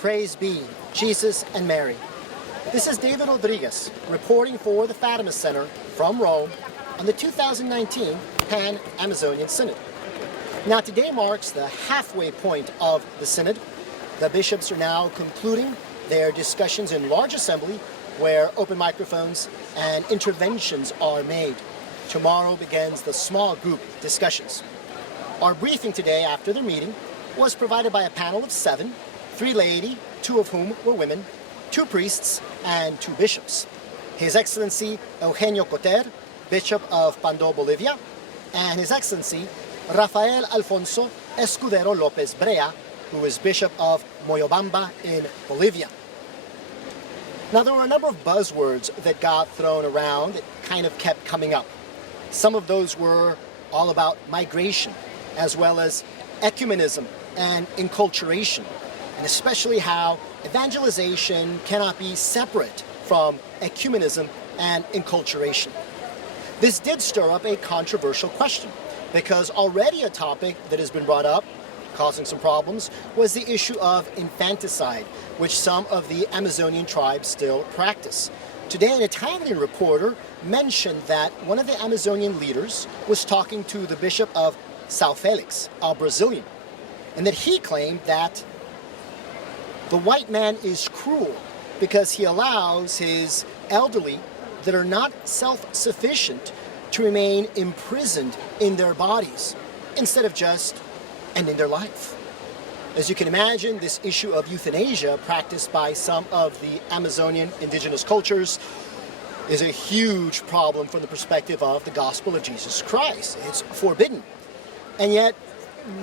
Praise be, Jesus and Mary. This is David Rodriguez reporting for the Fatima Center from Rome on the 2019 Pan-Amazonian Synod. Now today marks the halfway point of the Synod. The bishops are now concluding their discussions in large assembly where open microphones and interventions are made. Tomorrow begins the small group discussions. Our briefing today after the meeting was provided by a panel of 7, 3 laity, 2 of whom were women, 2 priests, and 2 bishops. His Excellency Eugenio Coter, Bishop of Pando, Bolivia, and His Excellency Rafael Alfonso Escudero Lopez Brea, who is Bishop of Moyobamba in Bolivia. Now, there were a number of buzzwords that got thrown around that kind of kept coming up. Some of those were all about migration, as well as ecumenism and enculturation, and especially how evangelization cannot be separate from ecumenism and enculturation. This did stir up a controversial question, because already a topic that has been brought up, causing some problems, was the issue of infanticide, which some of the Amazonian tribes still practice. Today, an Italian reporter mentioned that one of the Amazonian leaders was talking to the Bishop of São Félix, a Brazilian, and that he claimed that the white man is cruel because he allows his elderly that are not self-sufficient to remain imprisoned in their bodies instead of just ending their life. As you can imagine, this issue of euthanasia practiced by some of the Amazonian indigenous cultures is a huge problem from the perspective of the gospel of Jesus Christ. It's forbidden. And yet,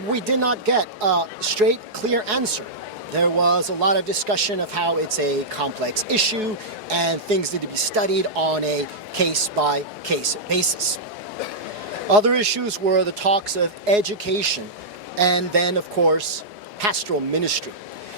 we did not get a straight, clear answer. There was a lot of discussion of how it's a complex issue and things need to be studied on a case-by-case basis. Other issues were the talks of education and then, of course, pastoral ministry.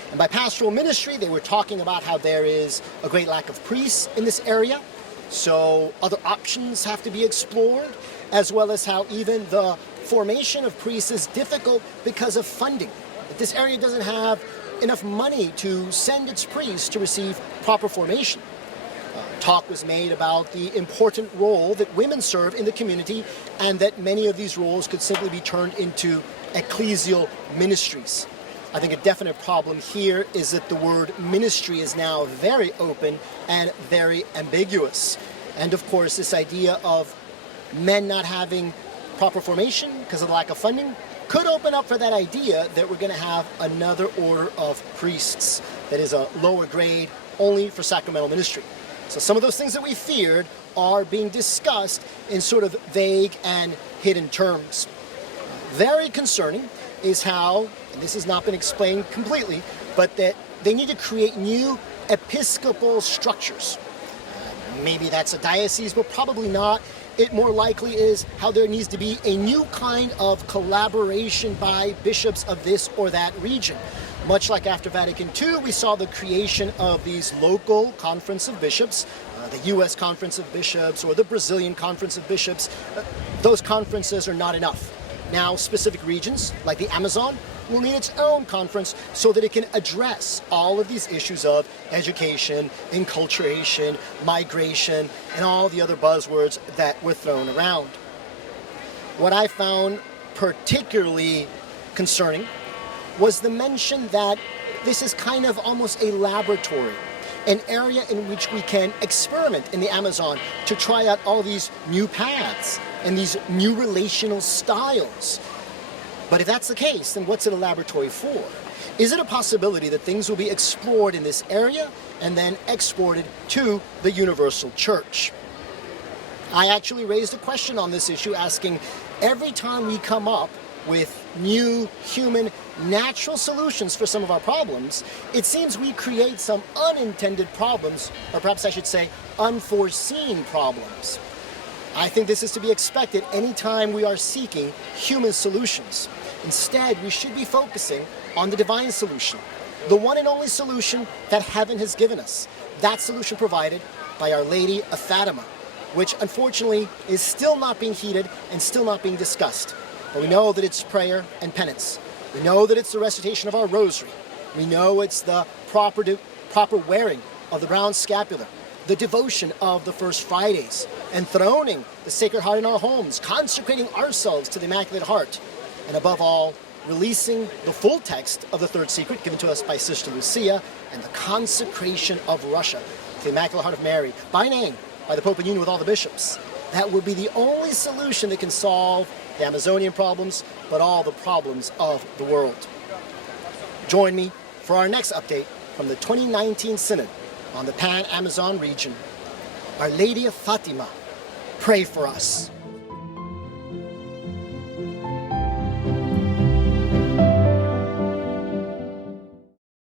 And by pastoral ministry, they were talking about how there is a great lack of priests in this area, so other options have to be explored, as well as how even the formation of priests is difficult because of funding. This area doesn't have enough money to send its priests to receive proper formation. Talk was made about the important role that women serve in the community and that many of these roles could simply be turned into ecclesial ministries. I think a definite problem here is that the word ministry is now very open and very ambiguous. And of course, this idea of men not having proper formation because of the lack of funding could open up for that idea that we're going to have another order of priests that is a lower grade only for sacramental ministry. So some of those things that we feared are being discussed in sort of vague and hidden terms. Very concerning is how, and this has not been explained completely, but that they need to create new episcopal structures. Maybe that's a diocese, but probably not. It more likely is how there needs to be a new kind of collaboration by bishops of this or that region. Much like after Vatican II, we saw the creation of these local conference of bishops, the U.S. Conference of Bishops or the Brazilian Conference of Bishops. Those conferences are not enough. Now, specific regions, like the Amazon, will need its own conference so that it can address all of these issues of education, enculturation, migration, and all the other buzzwords that were thrown around. What I found particularly concerning was the mention that this is kind of almost a laboratory, an area in which we can experiment in the Amazon to try out all these new paths and these new relational styles. But if that's the case, then what's it a laboratory for? Is it a possibility that things will be explored in this area and then exported to the universal church? I actually raised a question on this issue asking, every time we come up with new human natural solutions for some of our problems, it seems we create some unintended problems, or perhaps I should say unforeseen problems. I think this is to be expected anytime we are seeking human solutions. Instead, we should be focusing on the divine solution, the one and only solution that heaven has given us. That solution provided by Our Lady of Fatima, which unfortunately is still not being heeded and still not being discussed. But we know that it's prayer and penance. We know that it's the recitation of our rosary. We know it's the proper wearing of the brown scapular, the devotion of the First Fridays, enthroning the Sacred Heart in our homes, consecrating ourselves to the Immaculate Heart, and above all, releasing the full text of the third secret given to us by Sister Lucia and the consecration of Russia to the Immaculate Heart of Mary, by name, by the Pope in union with all the bishops. That would be the only solution that can solve the Amazonian problems, but all the problems of the world. Join me for our next update from the 2019 Synod on the Pan-Amazon region. Our Lady of Fatima, pray for us.